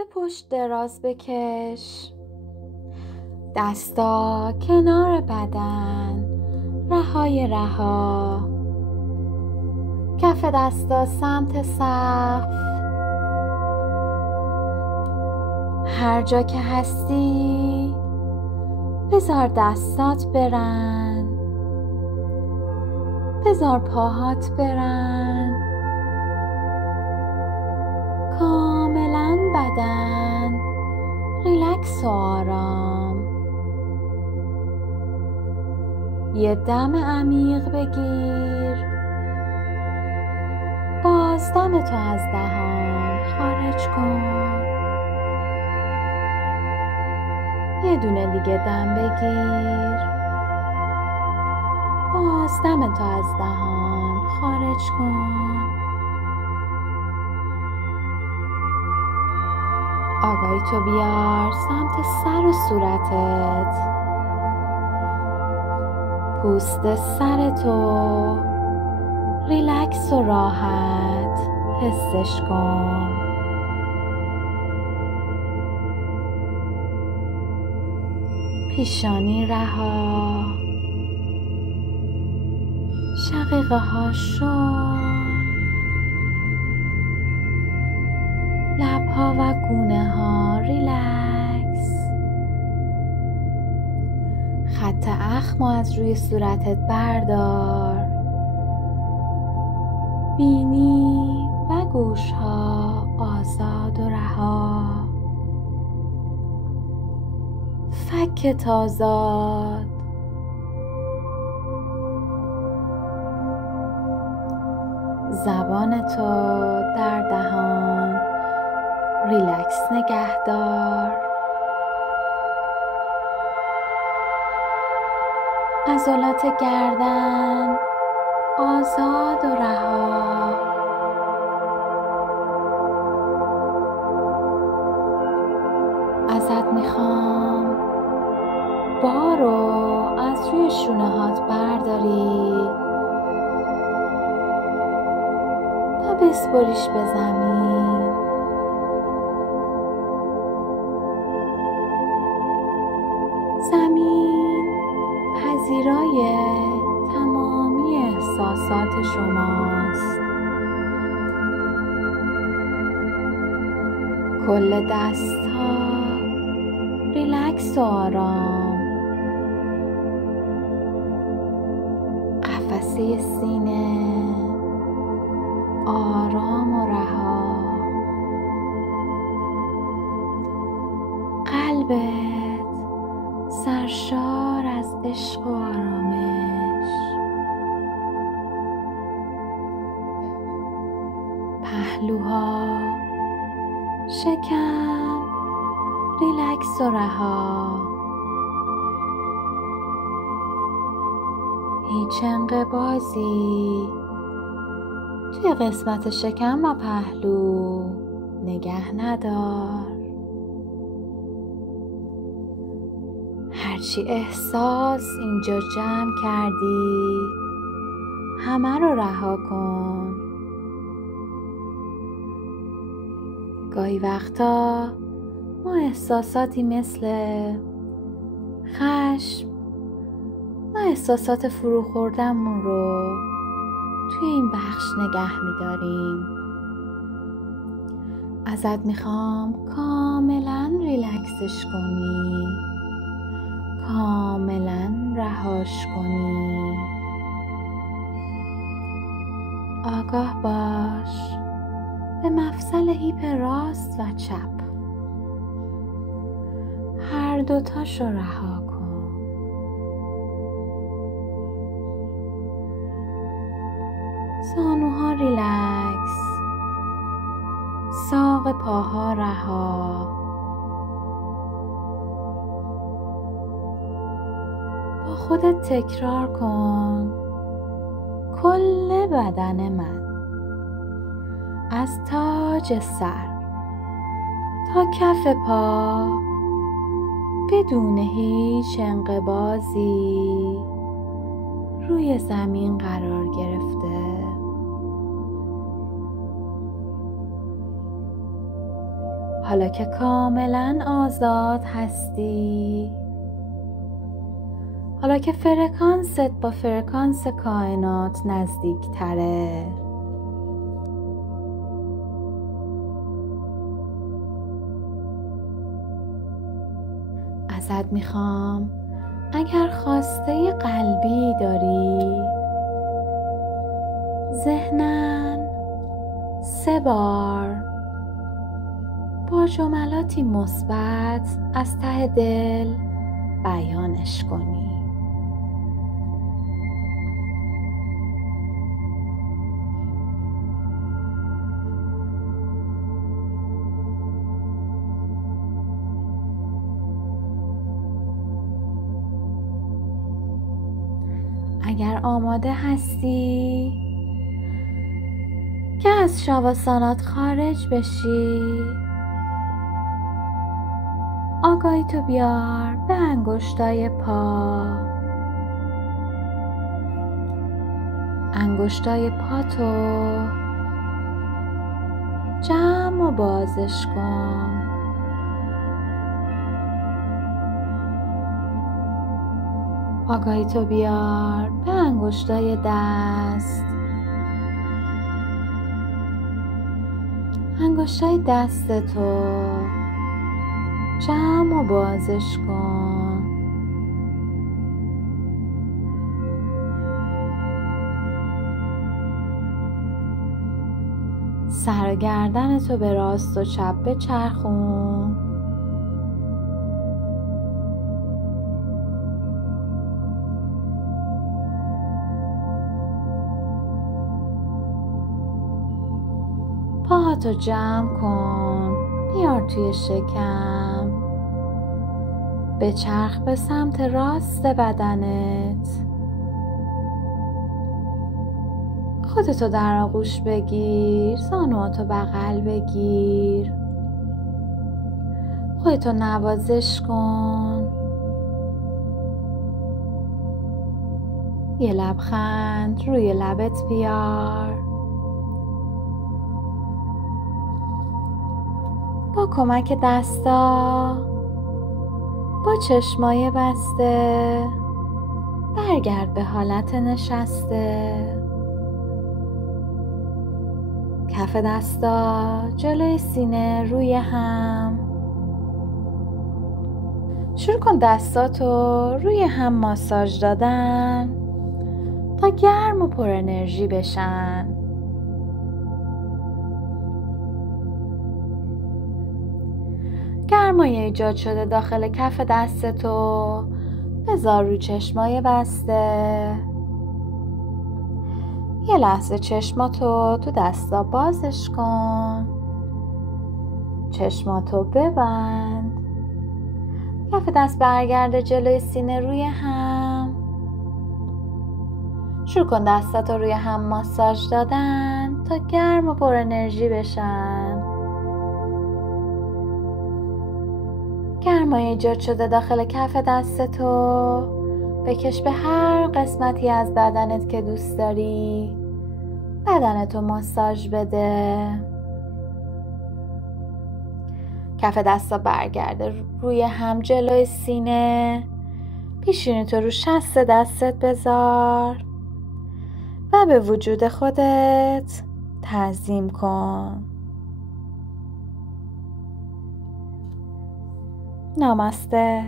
به پشت دراز بکش. دستا کنار بدن، رهای رها. کف دستا سمت سقف. هر جا که هستی بذار دستات برن، بذار پاهات برن. کاملا بدن ریلکس و آرام. یه دم عمیق بگیر. باز دمتو از دهان خارج کن. یه دونه دیگه دم بگیر. باز دمتو از دهان خارج کن. آگاهی تو بیار سمت سر و صورتت. پوست سرتو ریلکس و راحت حسش کن. پیشانی رها. شقیقه ها شل. لبها و گونه ها ریلکس. خط اخمو از روی صورتت بردار. بینی و گوش ها آزاد و رها. فکت آزاد. زبان تو در دهان ریلکس نگه دار. عضلات گردن آزاد و رها. ازت میخوام بارو از روی شونه هات برداری و بسپریش به زمین. زمین پذیرای تمامی احساسات شماست. کل دستها ریلکس و آرام. قفسه سینه آرام و رها. قلبت سرشار از عشق و آرامش. پهلوها شکم ریلکس و رها. هیچ انقباضی توی قسمت شکم و پهلو نگه ندار. هرچی احساس اینجا جمع کردی همه رو رها کن. گاهی وقتا ما احساساتی مثل خشم و احساسات فرو خوردنمون رو توی این بخش نگه می‌داریم. ازت میخوام کاملا ریلکسش کنی، کاملا رهاش کنی. آگاه باش به مفصل هیپ راست و چپ. هر دوتاشو رها کن. زانوها ریلکس. ساق پاها رها. با خودت تکرار کن. کل بدن من از تاج سر تا کف پا بدون هیچ انقباضی روی زمین قرار گرفته. حالا که کاملا آزاد هستی، حالا که فرکانست با فرکانس کائنات نزدیک تره، ازت میخوام اگر خواسته قلبی داری ذهناً 3 بار با جملاتی مثبت از ته دل بیانش کنی. اگر آماده هستی که از شواسانات خارج بشی، آگاهی تو بیار به انگشتای پا. انگشتای پاتو جمع و بازش کن. آگاهی تو بیار به انگشتای دست. انگشتای دستتو جمع و بازش کن. سر و گردنتو به راست و چپ بچرخون. پاهاتو جمع کن، بیار توی شکم، بچرخ به سمت راست بدنت. خودتو در آغوش بگیر، زانواتو بغل بگیر، خودتو نوازش کن. یه لبخند روی لبت بیار. با کمک دستا با چشمای بسته برگرد به حالت نشسته. کف دستا جلوی سینه روی هم. شروع کن دستاتو روی هم ماساژ دادن تا گرم و پر انرژی بشن. گرمای ایجاد شده داخل کف دستتو بذار رو چشمای بسته. یه لحظه چشماتو تو دستا بازش کن. چشماتو ببند. کف دست برگرده جلوی سینه روی هم. شروع کن دستاتو روی هم ماساژ دادن تا گرم و پر انرژی بشن. گرمای ایجاد شده داخل کف دستتو بکش به هر قسمتی از بدنت که دوست داری. بدنتو ماساژ بده. کف دستا برگرده روی هم جلوی سینه. پیشونیتو رو شست دستت بذار و به وجود خودت تعظیم کن. نامسته.